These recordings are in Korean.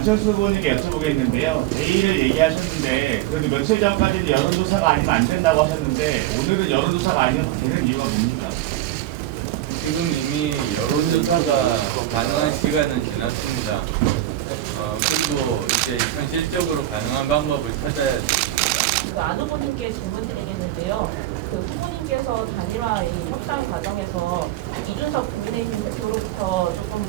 안철수 후보님께 여쭤보겠는데요. 내일을 얘기하셨는데 그래도 며칠 전까지는 여론조사가 아니면 안 된다고 하셨는데 오늘은 여론조사가 아니면 되는 이유가 뭡니까? 지금 이미 여론조사가 가능한 시간은 지났습니다. 그리고 이제 현실적으로 가능한 방법을 찾아야 됩니다. 안 후보님께 질문 드리겠는데요. 그 후보님께서 단일화 협상 과정에서 이준석 국민의힘 대표로부터 조금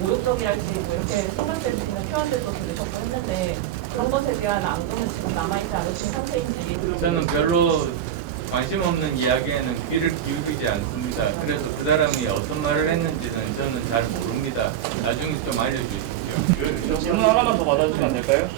모욕적이랄지 이렇게 생각될 수 있는 표현들도 들으셨고 했는데 그런 것에 대한 앙금은 지금 남아있지 않으신 상태인지. 저는 별로 관심 없는 이야기에는 귀를 기울이지 않습니다. 그래서 그 사람이 어떤 말을 했는지는 저는 잘 모릅니다. 나중에 좀 알려주십시오. 질문 하나만 더 받아주시면 안 될까요?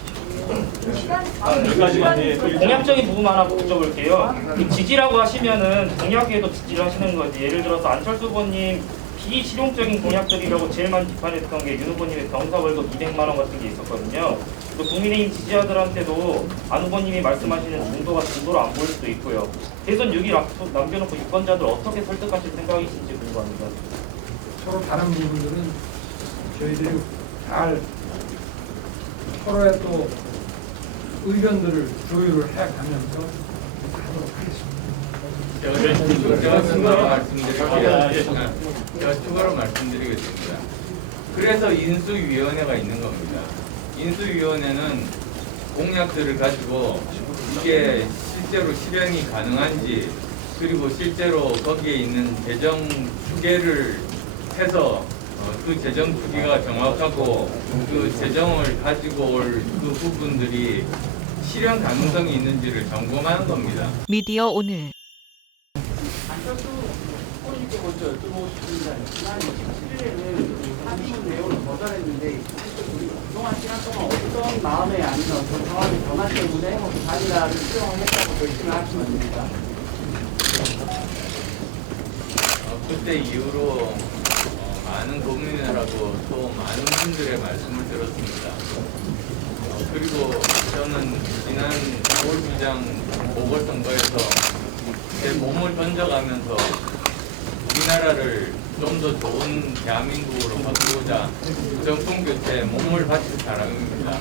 여기까지만 해. 공약적인 부분 하나 여쭤볼게요. 이 지지라고 하시면은 공약에도 지지를 하시는 거지. 예를 들어서 안철수 후보님 비실용적인 공약들이라고 제일 많이 비판했던 게 윤 후보님의 병사 월급 200만 원 같은 게 있었거든요. 또 국민의힘 지지자들한테도 안 후보님이 말씀하시는 중도가 중도로 안 보일 수도 있고요. 대선 6일 남겨놓고 유권자들 어떻게 설득하실 생각이신지 궁금합니다. 서로 다른 부분들은 저희들이 잘 서로의 또 의견들을 조율을 해가면서 하도록 하겠습니다. 제가 추가로 말씀드리겠습니다. 제가 추가로 말씀드리겠습니다. 그래서 인수위원회가 있는 겁니다. 인수위원회는 공약들을 가지고 이게 실제로 실현이 가능한지 그리고 실제로 거기에 있는 재정 추계를 해서 그 재정 추계가 정확하고 그 재정을 가지고 올 그 부분들이 실현 가능성이 있는지를 점검하는 겁니다. 미디어 오늘 안철수 후보님께 먼저 여쭤보고 싶습니다. 지난 27일에는 합의 내용을 거절했는데 그동안 시간 동안 어떤 마음에 아니면 어떤 상황이 변화 때문에 단일화를 수용하겠다고 결심을 하신 겁니까? 그때 이후로 많은 고민을 하고 또 많은 분들의 말씀을 들었습니다. 그리고 저는 지난 5월시장 보궐선거에서 제 몸을 던져가면서 우리나라를 좀 더 좋은 대한민국으로 바꾸고자 정권교체에 몸을 바친 사람입니다.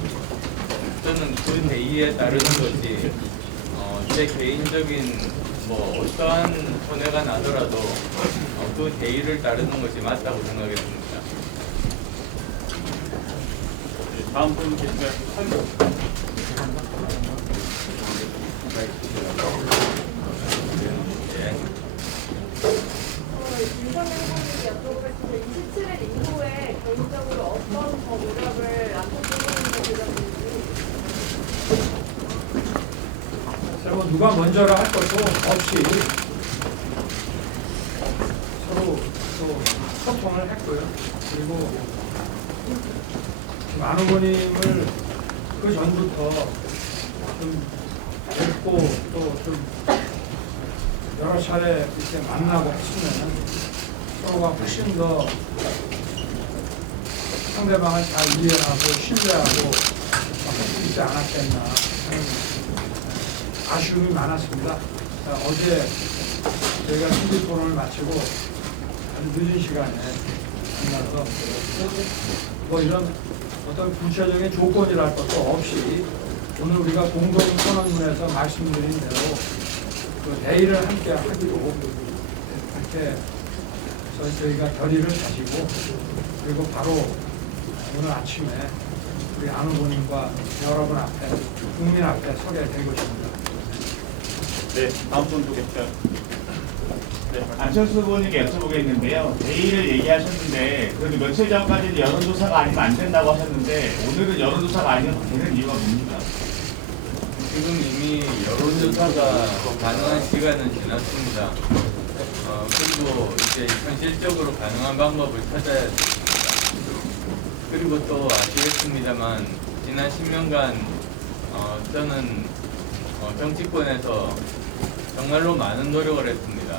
저는 그 대의에 따르는 것이 제 개인적인 어떠한 손해가 나더라도 그 대의를 따르는 것이 맞다고 생각했습니다. 다음 분 계신가요? 윤석열 후보님께 여쭤보겠습니다. 27일 이후에 개인적으로 어떤 더 노력을 안철수 후보님께 드렸는지. 그리고 누가 먼저라 할 것도 없이 서로 또 소통을 했고요. 그리고 안 후보님을 그 전부터 좀 뵙고 또 좀 여러 차례 이렇게 만나고 했으면 서로가 훨씬 더 상대방을 잘 이해하고 신뢰하고 할 수 있지 않았겠나 하는 아쉬움이 많았습니다. 어제 저희가 TV 토론을 마치고 아주 늦은 시간에 만나서 이런 어떤 구체적인 조건이랄 것도 없이 오늘 우리가 공동선언문에서 말씀드린 대로 그 대의를 함께 하기로 이렇게 해서 저희가 결의를 다지고 그리고 바로 오늘 아침에 우리 안 후보님과 여러분 앞에 국민 앞에 서게 될 것입니다. 네, 다음 분도 계실까요? 네, 안철수 후보님께 여쭤보겠는데요. 내일을 얘기하셨는데 그래도 며칠 전까지는 여론조사가 아니면 안 된다고 하셨는데 오늘은 여론조사가 아니면 되는 이유가 뭡니까? 지금 이미 여론조사가 가능한 시간은 지났습니다. 그리고 이제 현실적으로 가능한 방법을 찾아야 됩니다. 그리고 또 아시겠습니다만 지난 10년간 저는 정치권에서 정말로 많은 노력을 했습니다.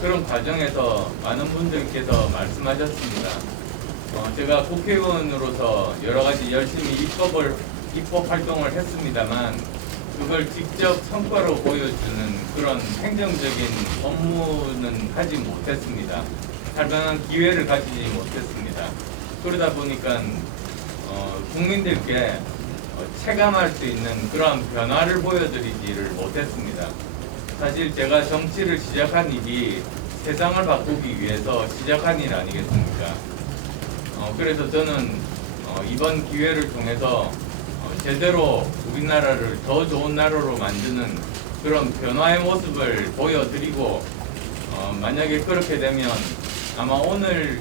그런 과정에서 많은 분들께서 말씀하셨습니다. 제가 국회의원으로서 여러 가지 열심히 입법 활동을 했습니다만 그걸 직접 성과로 보여주는 그런 행정적인 업무는 하지 못했습니다. 할 만한 기회를 가지지 못했습니다. 그러다 보니까 국민들께 체감할 수 있는 그런 변화를 보여드리지를 못했습니다. 사실 제가 정치를 시작한 일이 세상을 바꾸기 위해서 시작한 일 아니겠습니까? 그래서 저는 이번 기회를 통해서 제대로 우리나라를 더 좋은 나라로 만드는 그런 변화의 모습을 보여드리고 만약에 그렇게 되면 아마 오늘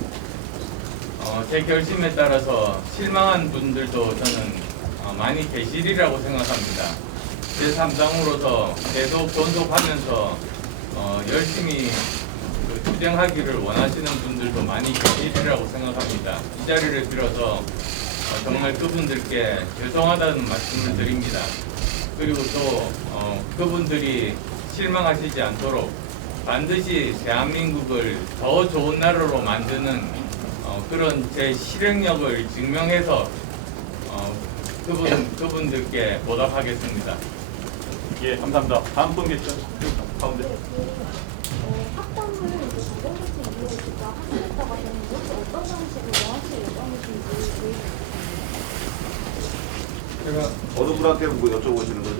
제 결심에 따라서 실망한 분들도 저는 많이 계시리라고 생각합니다. 제3당으로서 계속 존속하면서 열심히 투쟁하기를 원하시는 분들도 많이 계시리라고 생각합니다. 이 자리를 빌어서 정말 그분들께 죄송하다는 말씀을 드립니다. 그리고 또 그분들이 실망하시지 않도록 반드시 대한민국을 더 좋은 나라로 만드는 그런 제 실행력을 증명해서 그분들께 보답하겠습니다. 예, 감사합니다. 다음 분겠죠? 가운데. 학당을 공공기관 이용을 직접 하시겠다고 하셨는데 어떤 방식으로 하실 예정이신지 제가 어느 분한테 뭐 여쭤보시는 거죠?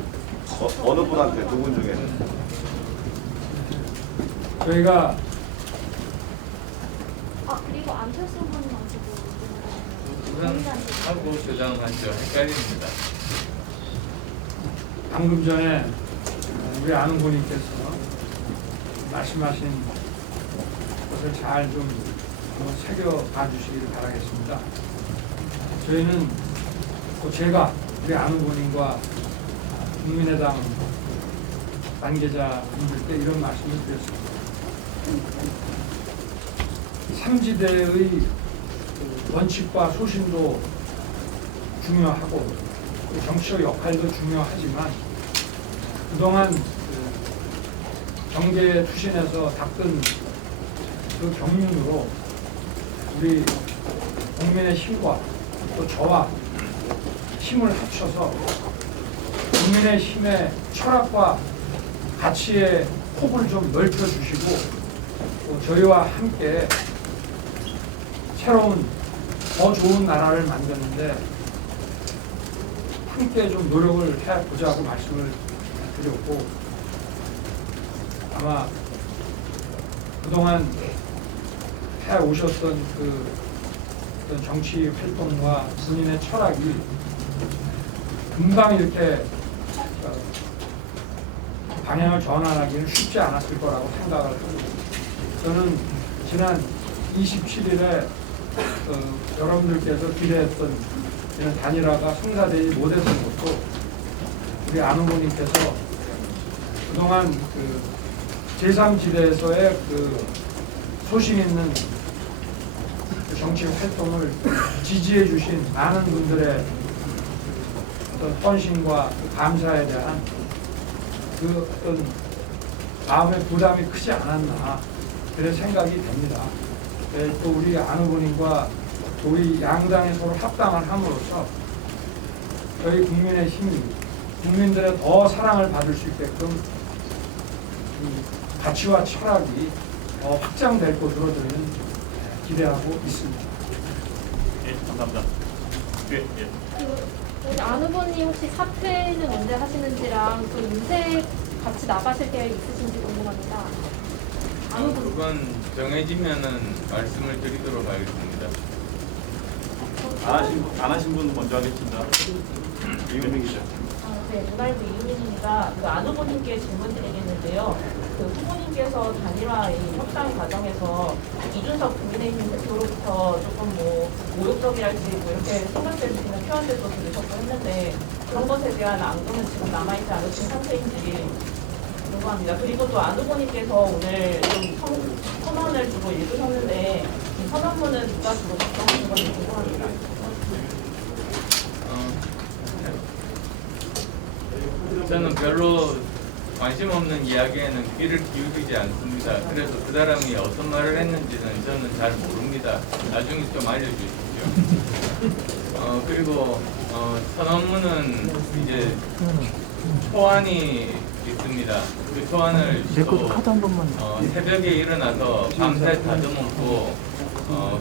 어느 분한테 두 분 중에? 저희가 그리고 안철수 후보님한테도 하고 교장하죠. 헷갈립니다. 방금 전에 우리 아는 분께서 말씀하신 것을 잘 좀 새겨봐 주시길 바라겠습니다. 저희는 또 제가 우리 아는 분과 국민의당 관계자분들께 이런 말씀을 드렸습니다. 삼지대의 원칙과 소신도 중요하고 정치적 역할도 중요하지만 그동안 경제에 투신해서 닦은 그 경륜으로 우리 국민의 힘과 또 저와 힘을 합쳐서 국민의 힘의 철학과 가치의 폭을 좀 넓혀주시고 또 저희와 함께 새로운 더 좋은 나라를 만드는데 함께 좀 노력을 해보자고 말씀을 드렸고 아마 그동안 해오셨던 그 어떤 정치 활동과 본인의 철학이 금방 이렇게 방향을 전환하기는 쉽지 않았을 거라고 생각을 하고 저는 지난 27일에 여러분들께서 기대했던 이런 단일화가 성사되지 못했던 것도 우리 안 후보님께서 그동안 그 제3지대에서의 그 소신 있는 그 정치 활동을 지지해 주신 많은 분들의 어떤 헌신과 감사에 대한 그 어떤 마음의 부담이 크지 않았나 그런 생각이 됩니다. 또 우리 안 후보님과 우리 양당이 서로 합당을 함으로써 저희 국민의 힘이 국민들의 더 사랑을 받을 수 있게끔 가치와 철학이 더 확장될 것으로 저희는 기대하고 있습니다. 예, 감사합니다. 네, 예. 우리 안 후보님 혹시 사퇴는 언제 하시는지랑 또 인쇄 같이 나가실 계획 있으신지 궁금합니다. 안 후보님. 그건 정해지면은 말씀을 드리도록 하겠습니다. 안 하신 분 먼저 하겠습니다. 이은미 기자. 네, 문화일보 이은민입니다. 안 후보님께 질문 드리겠는데요. 그 후보님께서 단일화 이 협상 과정에서 이준석 국민의힘 대표로부터 조금 모욕적이랄지 이렇게 생각될 수 있는 표현들도 들으셨고 했는데 그런 것에 대한 앙금은 지금 남아있지 않으신 상태인지 궁금합니다. 그리고 또 안 후보님께서 오늘 좀 선언을 주로 읽으셨는데 이 선언문은 누가 주로 작성하신 건지 궁금합니다. 저는 별로 관심 없는 이야기에는 귀를 기울이지 않습니다. 그래서 그 사람이 어떤 말을 했는지는 저는 잘 모릅니다. 나중에 좀 알려주십시오. 그리고 선언문은 이제 초안이 있습니다. 그 초안을 또 새벽에 일어나서 밤새 다듬었고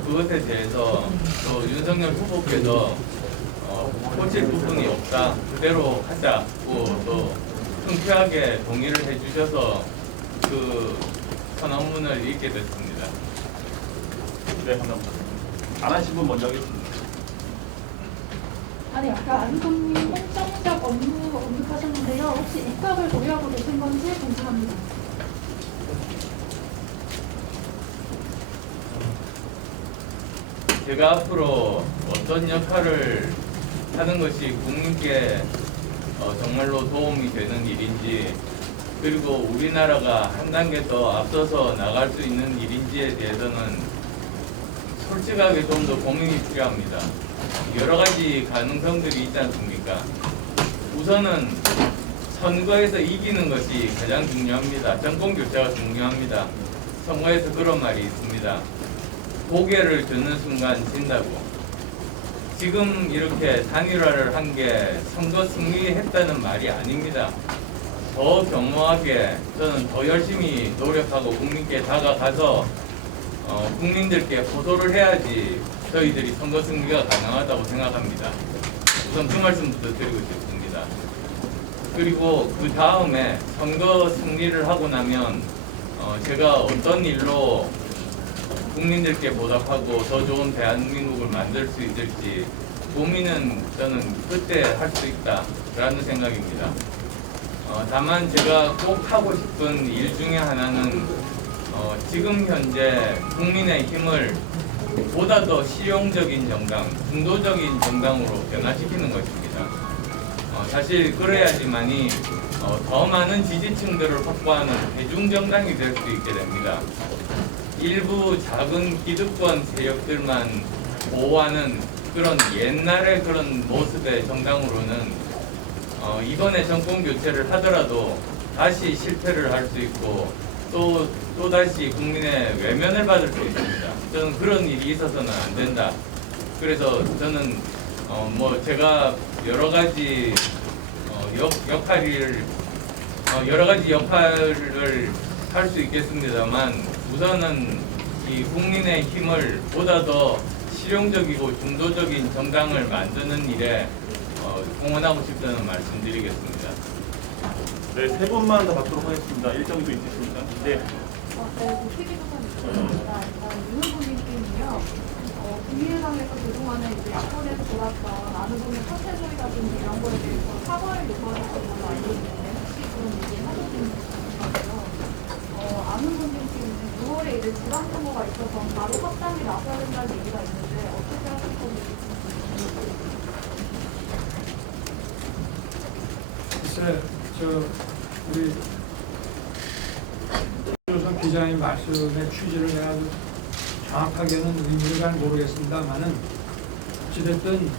그것에 대해서 또 윤석열 후보께서 고칠 부분이 없다, 그대로 하자고 또 흔쾌하게 동의를 해주셔서 그 선언문을 읽게 됐습니다. 네, 감사합니다. 안 하신 분 먼저 하겠습니다. 아니 아까 안우범님 행정적 업무 언급하셨는데요. 혹시 입각을 고려하고 계신 건지 궁금합니다. 제가 앞으로 어떤 역할을 하는 것이 국민께 정말로 도움이 되는 일인지, 그리고 우리나라가 한 단계 더 앞서서 나갈 수 있는 일인지에 대해서는 솔직하게 좀 더 고민이 필요합니다. 여러 가지 가능성들이 있지 않습니까? 우선은 선거에서 이기는 것이 가장 중요합니다. 정권 교체가 중요합니다. 선거에서 그런 말이 있습니다. 고개를 드는 순간 진다고. 지금 이렇게 단일화를 한 게 선거 승리했다는 말이 아닙니다. 더 겸허하게 저는 더 열심히 노력하고 국민께 다가가서 국민들께 호소를 해야지 저희들이 선거 승리가 가능하다고 생각합니다. 우선 그 말씀부터 드리고 싶습니다. 그리고 그 다음에 선거 승리를 하고 나면 제가 어떤 일로 국민들께 보답하고 더 좋은 대한민국을 만들 수 있을지 고민은 저는 그때 할 수 있다라는 생각입니다. 다만 제가 꼭 하고 싶은 일 중에 하나는 지금 현재 국민의힘을 보다 더 실용적인 정당, 중도적인 정당으로 변화시키는 것입니다. 사실 그래야지만이 더 많은 지지층들을 확보하는 대중정당이 될 수 있게 됩니다. 일부 작은 기득권 세력들만 보호하는 그런 옛날의 그런 모습의 정당으로는 이번에 정권 교체를 하더라도 다시 실패를 할 수 있고 또다시 국민의 외면을 받을 수 있습니다. 저는 그런 일이 있어서는 안 된다. 그래서 저는 제가 여러 가지 역할을 할 수 있겠습니다만 우선은 이 국민의 힘을 보다 더 실용적이고 중도적인 정당을 만드는 일에 공헌하고 싶다는 말씀드리겠습니다. 네, 세 분만 더 받도록 하겠습니다. 일정이 또 있으십니까? 네. 네, TV조선 있습니다. 윤 후보님께는요. 국민의당에서 그동안에 이제 야권에서 돌았던 안우범의 사퇴소리라든지 이런 거에 대해서 사과를 요구하셨던 걸로 알고 있는데 혹시 그런 얘기 하셨는지 궁금하고요. 안우범님께는 6월에 이제 지방선거가 있어서 바로 합당에 나서야 된다는 얘기가 있는데 어떻게 하실 건지 글쎄, 우리 조선 기자님 말씀의 취지를 내가 정확하게는 의미를 잘 모르겠습니다만은 어찌됐든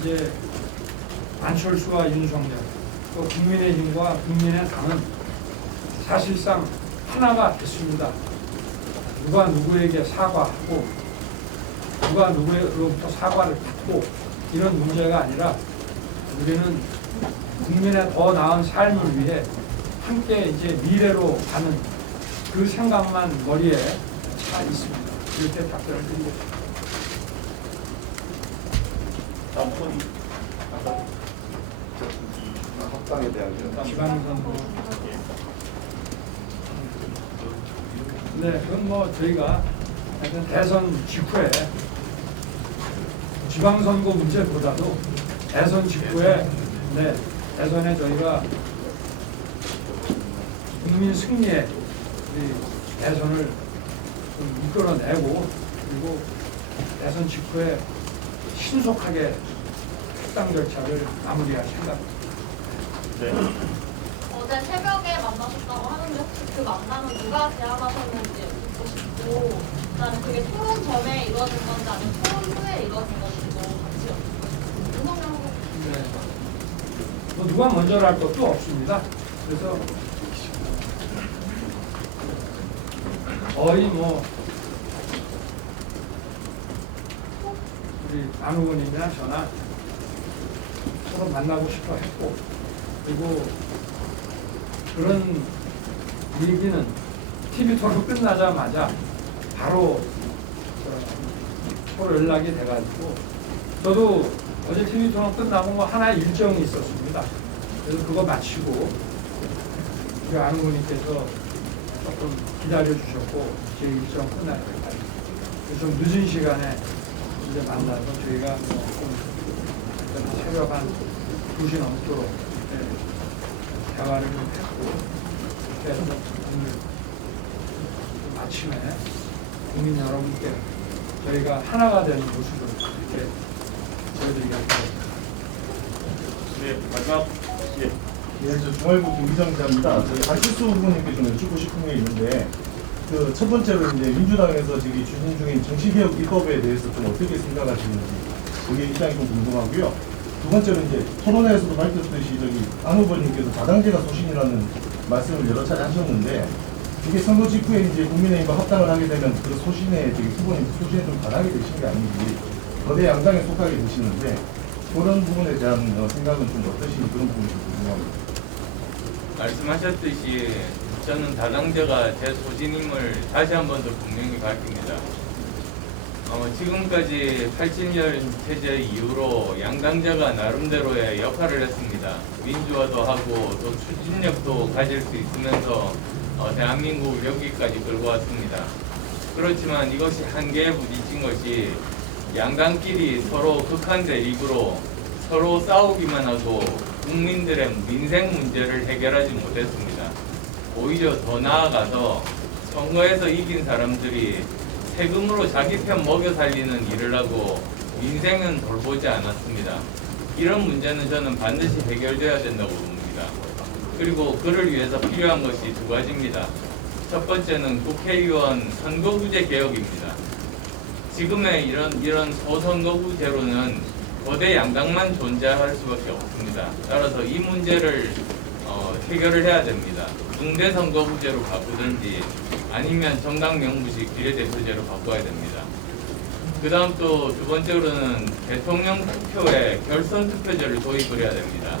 이제 안철수와 윤석열 또 국민의힘과 국민의당은 사실상 하나가 됐습니다. 누가 누구에게 사과하고 누가 누구로부터 사과를 받고 이런 문제가 아니라 우리는 국민의 더 나은 삶을 위해 함께 이제 미래로 가는 그 생각만 머리에 차 있습니다. 이렇게 답변을 드리겠습니다. 다음 분. 합당에 대한 지방선거. 네, 그건 저희가 하여튼 대선 직후에 지방선거 문제보다도 대선 직후에 대선에 저희가 국민 승리에 우리 대선을 좀 이끌어내고 그리고 대선 직후에 신속하게 합당 절차를 마무리할 생각입니다. 네. 어제 새벽에 만나셨다고 하는데 혹시 그 만남은 누가 제안하셨는지 묻고 싶고 그다음에 그게 토론 전에 이루어진 건지 아니면 토론 후에 이루어진 건지 같이 윤석열 네. 누가 먼저 할 것도 없습니다. 그래서 거의 우리 안 의원이나 저나 서로 만나고 싶어 했고 그리고 그런 얘기는 TV 토론 끝나자마자 바로 서로 연락이 돼가지고 저도 어제 TV 토론 끝나고 뭐 하나의 일정이 있었습니다. 그래서 그거 마치고 우리 아누분께서 조금 기다려주셨고 제 일정 끝날 때까지 그래서 좀 늦은 시간에 이제 만나서 저희가 좀 새벽 한 2시 넘도록 대화를 좀 했고 그래서 오늘 아침에 국민 여러분께 저희가 하나가 되는 모습을 이렇게 보여드리겠습니다. 네, 마지막 예. 예, 저 중앙일보 김기정 기자입니다. 저희 안철수 후보님께 좀 여쭙고 싶은 게 있는데, 그 첫 번째로 이제 민주당에서 저기 추진 중인 정치개혁 입법에 대해서 좀 어떻게 생각하시는지, 거기에 입장이 좀 궁금하고요. 두 번째로 이제 토론회에서도 밝혔듯이 저기 안 후보님께서 다당제가 소신이라는 말씀을 여러 차례 하셨는데, 이게 선거 직후에 이제 국민의힘과 합당을 하게 되면 그 소신에 저기 후보님 소신에 좀 반하게 되시는 게 아닌지, 거대 양당에 속하게 되시는데 그런 부분에 대한 생각은 좀 어떠신지 그런 부분이 좀 궁금합니다. 말씀하셨듯이 저는 다당제가 제 소신임을 다시 한 번 더 분명히 밝힙니다. 지금까지 80년 체제 이후로 양당제가 나름대로의 역할을 했습니다. 민주화도 하고 또 추진력도 가질 수 있으면서 대한민국을 여기까지 끌고 왔습니다. 그렇지만 이것이 한계에 부딪힌 것이 양당끼리 서로 극한 대립으로 서로 싸우기만 하고 국민들의 민생 문제를 해결하지 못했습니다. 오히려 더 나아가서 선거에서 이긴 사람들이 세금으로 자기 편 먹여 살리는 일을 하고 민생은 돌보지 않았습니다. 이런 문제는 저는 반드시 해결돼야 된다고 봅니다. 그리고 그를 위해서 필요한 것이 두 가지입니다. 첫 번째는 국회의원 선거구제 개혁입니다. 지금의 이런 소선거구제로는 거대 양당만 존재할 수밖에 없습니다. 따라서 이 문제를 해결을 해야 됩니다. 중대 선거구제로 바꾸든지 아니면 정당 명부식 비례대표제로 바꿔야 됩니다. 그 다음 또 두 번째로는 대통령 투표에 결선 투표제를 도입을 해야 됩니다.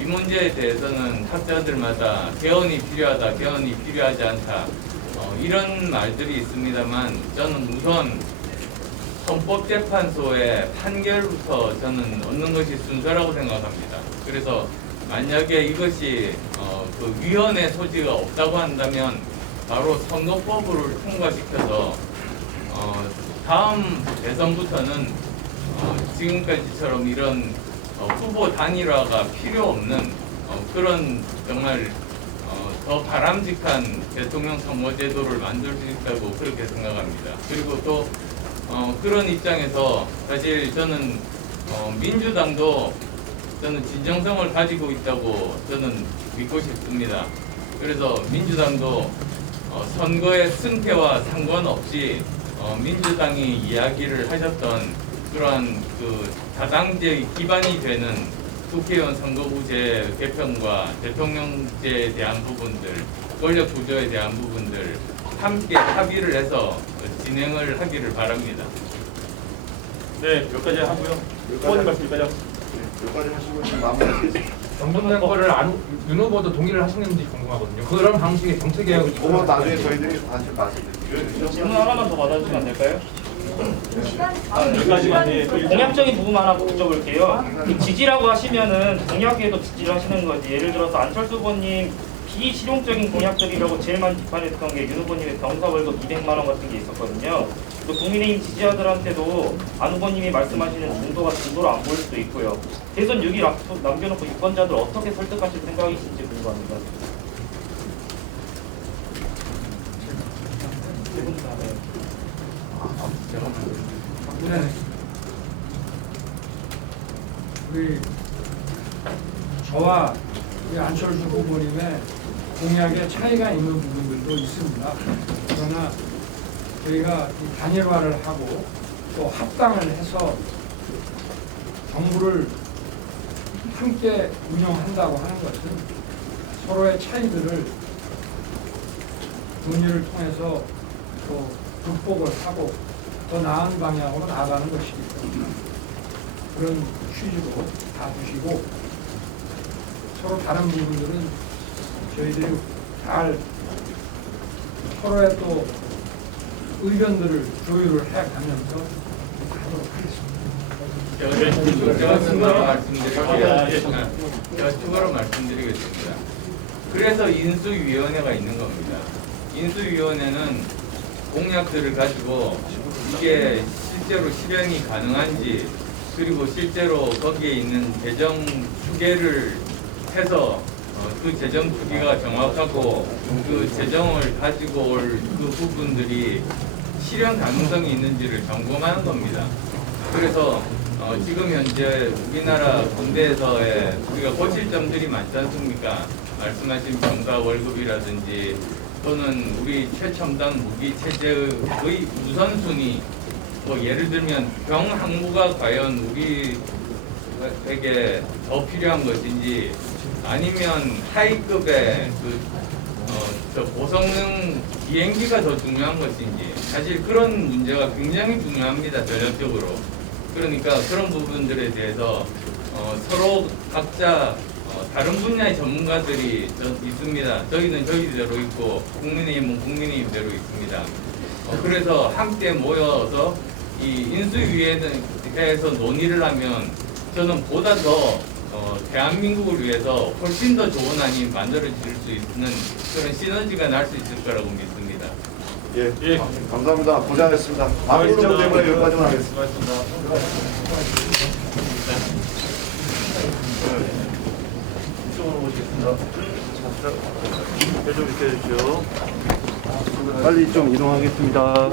이 문제에 대해서는 학자들마다 개헌이 필요하다, 개헌이 필요하지 않다 이런 말들이 있습니다만 저는 우선 헌법재판소의 판결부터 저는 얻는 것이 순서라고 생각합니다. 그래서 만약에 이것이 그 위헌의 소지가 없다고 한다면 바로 선거법을 통과시켜서 다음 대선부터는 지금까지처럼 이런 후보 단일화가 필요 없는 그런 정말 더 바람직한 대통령 선거제도를 만들 수 있다고 그렇게 생각합니다. 그리고 또 그런 입장에서 사실 저는 민주당도 저는 진정성을 가지고 있다고 저는 믿고 싶습니다. 그래서 민주당도 선거의 승패와 상관없이 민주당이 이야기를 하셨던 그러한 그 다당제 기반이 되는 국회의원 선거구제 개편과 대통령제에 대한 부분들, 권력 구조에 대한 부분들 함께 합의를 해서 진행을 하기를 바랍니다. 네, 여기까지 하고요. 후보님 말씀 여기까지 여기까지 하시고 지금 마무리하겠습니다. 정부는 거를 윤 후보도 동의를 하시는지 궁금하거든요. 그런 방식의 정책 개혁을 그건 나중에 저희들이 다시 말씀드릴게요. 질문 하나만 더 받아주시면 안 될까요? 여기까지만 예. 공약적인 부분 하나 여쭤볼게요. 그 지지라고 하시면은 공약에도 지지를 하시는 거지. 예를 들어서 안철수 후보님 비실용적인 공약들이라고 제일 많이 비판했던 게 윤 후보님의 병사 월급 200만 원 같은 게 있었거든요. 또 국민의힘 지지자들한테도 안 후보님이 말씀하시는 중도가 중도로 안 보일 수도 있고요. 대선 6일 남겨놓고 유권자들 어떻게 설득하실 생각이신지 궁금합니다. 네. 우리 저와 우리 안철수 후보님의 공약에 차이가 있는 부분들도 있습니다. 그러나 저희가 이 단일화를 하고 또 합당을 해서 정부를 함께 운영한다고 하는 것은 서로의 차이들을 논의를 통해서 또 극복을 하고 더 나은 방향으로 나아가는 것이기 때문에 그런 취지로 다 보시고 서로 다른 부분들은 저희들이 잘 서로의 또 의견들을 조율을 해가면서 하도록 하겠습니다. 제가 추가로 말씀드릴게요. 제가 추가로 말씀드리겠습니다. 그래서 인수위원회가 있는 겁니다. 인수위원회는 공약들을 가지고 이게 실제로 실현이 가능한지, 그리고 실제로 거기에 있는 재정 추계를 해서 그 재정 추계가 정확하고 그 재정을 가지고 올 그 부분들이 실현 가능성이 있는지를 점검하는 겁니다. 그래서 지금 현재 우리나라 군대에서의 우리가 고칠 점들이 많지 않습니까? 말씀하신 병사 월급이라든지 또는 우리 최첨단 무기 체제의 우선순위, 뭐 예를 들면 병 항구가 과연 우리에게 더 필요한 것인지 아니면 하위급의 저 고성능 비행기가 더 중요한 것인지, 사실 그런 문제가 굉장히 중요합니다, 전략적으로. 그러니까 그런 부분들에 대해서 서로 각자 다른 분야의 전문가들이 있습니다. 저희는 저희대로 있고 국민의힘은 국민의힘대로 있습니다. 그래서 함께 모여서 이 인수위원회에서 논의를 하면 저는 보다 더 대한민국을 위해서 훨씬 더 좋은 안이 만들어질 수 있는 그런 시너지가 날 수 있을 거라고 믿습니다. 예, 감사합니다. 고생하셨습니다. 다음 일정 때문에 여기까지만 하겠습니다. 이쪽으로 모시겠습니다. 좀 비켜주십시오. 빨리 좀 이동하겠습니다.